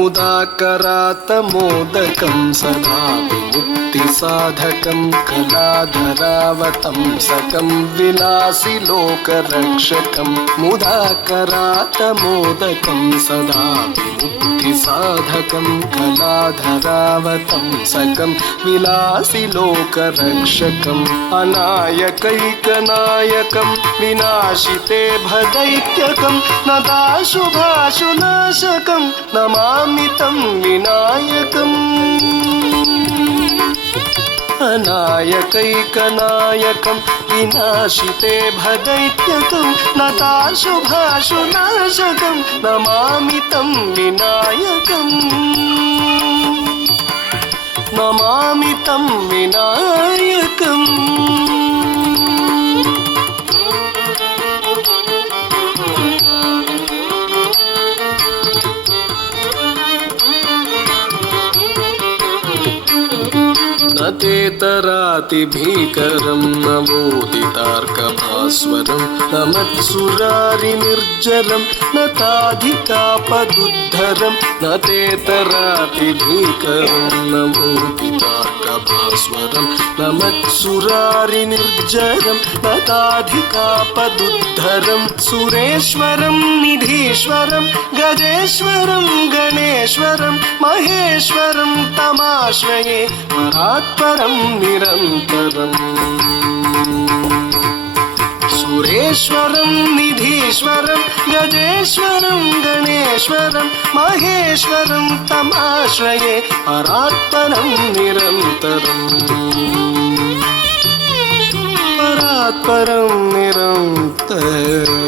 मुदाकरातमोदकं सदा विमुक्तिसाधकं कलाधरावतंसकं विलासि लोकरक्षकं मुदाकरातमोदकं सदा विमुक्तिसाधकं कलाधरावतंसकं विलासि लोकरक्षकम् अनायकैकनायकं विनाशिते भदैत्यकं नदाशुभाशुनाशकं नमामि तं विनायकम् अनायकैकनायकं विनाशिते भदैत्यकं नदाशुभाशुनाशकं नमामि तं विनायकम् नमामि तं विनायकम् न तेतरातिभीकरं न बोधितार्कभास्वरं न मत्सुरारिनिर्जरं न ताधिकापदुद्धरं न तेतरातिभीकरं न बोधितार्कभास्वरं न मत्सुरारिनिर्जरं न ताधिकापदुद्धरं सुरेश्वरं निधीश्वरं गजेश्वरं गणेश्वरं महेश्वरं तमाश्रये परात्परं निरन्तरम् सुरेश्वरं निधीश्वरं गजेश्वरं गणेश्वरं महेश्वरं तमाश्रये परात्परं निरन्तरम् परात्परं निरन्तरम्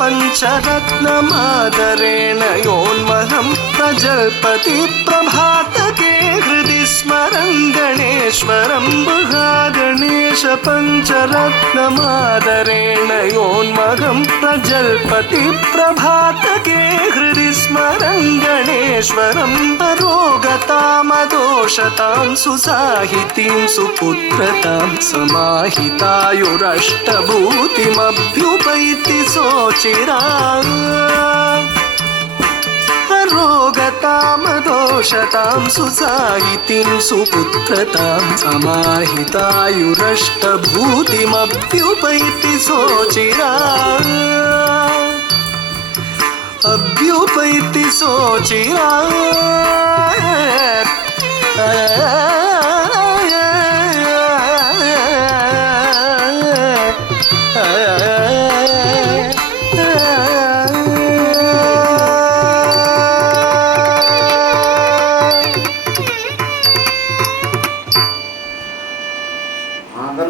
पञ्चरत्नमादरेण योन्महं प्रजल्पति प्रभातके हृदि स्मरं गणेश्वरं गणेश पञ्चरत्नमादरेण योन्महं प्रजल्पति प्रभातके हृदि स्मरं गणेश्वरं रोगतामदोषतां सुसाहितीं सुपुत्रतां समाहितायुरष्टभूतिमभ्युपैति सोचिरा रोगतामदोषतां सुसाहितीं सुपुत्रतां समाहितायुरष्टभूतिमभ्युपैति सोचिरा अभ्युपैति सोचिरा